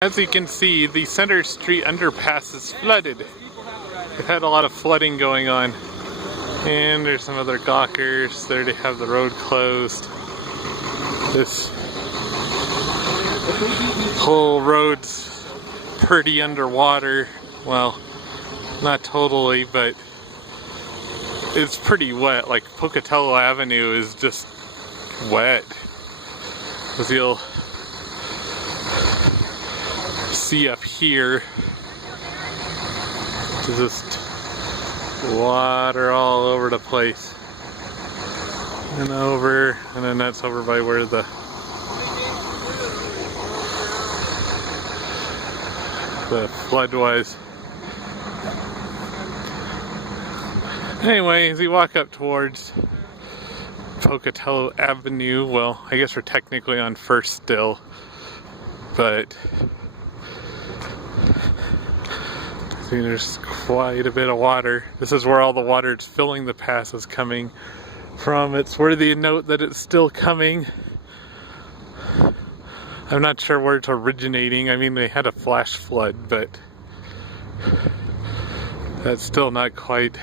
As you can see, the Center Street Underpass is flooded. We've had a lot of flooding going on. And there's some other gawkers. There they have the road closed. This whole road's pretty underwater. Well, not totally, but it's pretty wet. Like Pocatello Avenue is just wet. As you'll see up here, just water all over the place. And over, and then that's over by where the flood was. Anyway, as you walk up towards Pocatello Avenue, well, I guess we're technically on First still, but see, there's quite a bit of water. This is where all the water that's filling the pass is coming from. It's worthy of note that it's still coming. I'm not sure where it's originating. I mean, they had a flash flood, but that's still not quite